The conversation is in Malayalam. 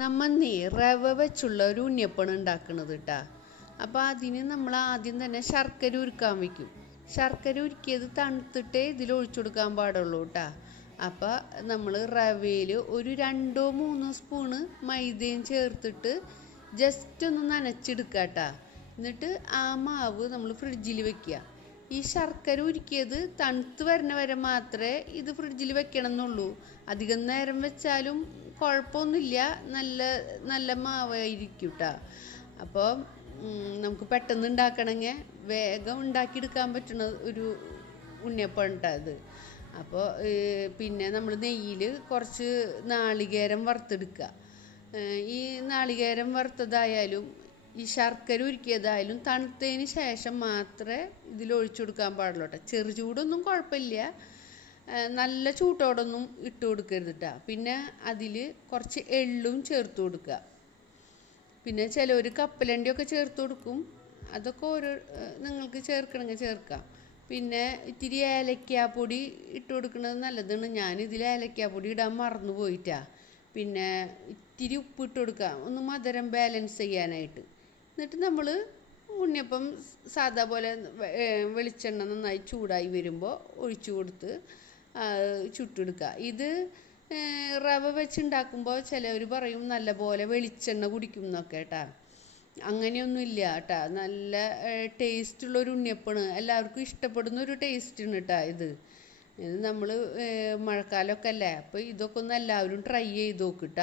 നമ്മന്നേ റവ വെച്ചുള്ള ഒരു ഉണ്ണിയപ്പമാണ് ഉണ്ടാക്കുന്നത് കേട്ടാ. അപ്പോൾ അതിന് നമ്മൾ ആദ്യം തന്നെ ശർക്കര ഉരുക്കാൻ വയ്ക്കും. ശർക്കര ഉരുക്കിയത് തണുത്തിട്ടേ ഇതിൽ ഒഴിച്ചു കൊടുക്കാൻ പാടുള്ളൂ കേട്ടാ. അപ്പോൾ നമ്മൾ റവയിൽ ഒരു 2-3 സ്പൂണ് മൈദയും ചേർത്തിട്ട് ജസ്റ്റ് ഒന്ന് നനച്ചെടുക്കുക കേട്ടാ. എന്നിട്ട് ആ മാവ് നമ്മൾ ഫ്രിഡ്ജിൽ വെക്കുക. ഈ ശർക്കര ഉരുക്കിയത് തണുത്ത് വരുന്ന വരെ മാത്രമേ ഇത് ഫ്രിഡ്ജിൽ വെക്കണം എന്നുള്ളൂ. അധികം നേരം വെച്ചാലും കുഴപ്പമൊന്നുമില്ല, നല്ല നല്ല മാവായിരിക്കും കേട്ടോ. അപ്പോൾ നമുക്ക് പെട്ടെന്ന് ഉണ്ടാക്കണമെങ്കിൽ വേഗം ഉണ്ടാക്കിയെടുക്കാൻ പറ്റുന്ന ഒരു ഉണ്ണിയപ്പം ഉണ്ടായത്. അപ്പോൾ പിന്നെ നമ്മൾ നെയ്യിൽ കുറച്ച് നാളികേരം വറുത്തെടുക്കുക. ഈ നാളികേരം വറുത്തതായാലും ഈ ശർക്കര ഉരുക്കിയതായാലും തണുത്തതിന് ശേഷം മാത്രമേ ഇതിലൊഴിച്ചു കൊടുക്കാൻ പാടുള്ളൂ കേട്ടോ. ചെറു ചൂടൊന്നും കുഴപ്പമില്ല, നല്ല ചൂട്ടോടൊന്നും ഇട്ട് കൊടുക്കരുത് കേട്ടോ. പിന്നെ അതിൽ കുറച്ച് എള്ളും ചേർത്ത് കൊടുക്കുക. പിന്നെ ചിലർ കപ്പലണ്ടിയൊക്കെ ചേർത്ത് കൊടുക്കും. അതൊക്കെ നിങ്ങൾക്ക് ചേർക്കണമെങ്കിൽ ചേർക്കാം. പിന്നെ ഇത്തിരി ഏലക്കാപ്പൊടി ഇട്ട് കൊടുക്കുന്നത് നല്ലതാണ്. ഞാനിതിൽ ഏലക്കാപ്പൊടി ഇടാൻ മറന്നു പോയിട്ടാ. പിന്നെ ഇത്തിരി ഉപ്പ് ഇട്ട് കൊടുക്കാം, ഒന്ന് മധുരം ബാലൻസ് ചെയ്യാനായിട്ട്. എന്നിട്ട് നമ്മൾ ഉണ്ണിയപ്പം സാധാ പോലെ വെളിച്ചെണ്ണ നന്നായി ചൂടായി വരുമ്പോൾ ഒഴിച്ചു കൊടുത്ത് ചുട്ടെടുക്കുക. ഇത് റവ വെച്ചുണ്ടാക്കുമ്പോൾ ചിലവർ പറയും നല്ല പോലെ വെളിച്ചെണ്ണ കുടിക്കും എന്നൊക്കെ കേട്ടാ. അങ്ങനെയൊന്നുമില്ല കേട്ടാ. നല്ല ടേസ്റ്റുള്ളൊരു ഉണ്ണിയപ്പമാണ്, എല്ലാവർക്കും ഇഷ്ടപ്പെടുന്ന ഒരു ടേസ്റ്റാണ് കേട്ടാ. ഇത് നമ്മൾ മഴക്കാലമൊക്കെ അല്ലേ, അപ്പോൾ ഇതൊക്കെ ഒന്ന് എല്ലാവരും ട്രൈ ചെയ്ത് നോക്കിട്ടാ.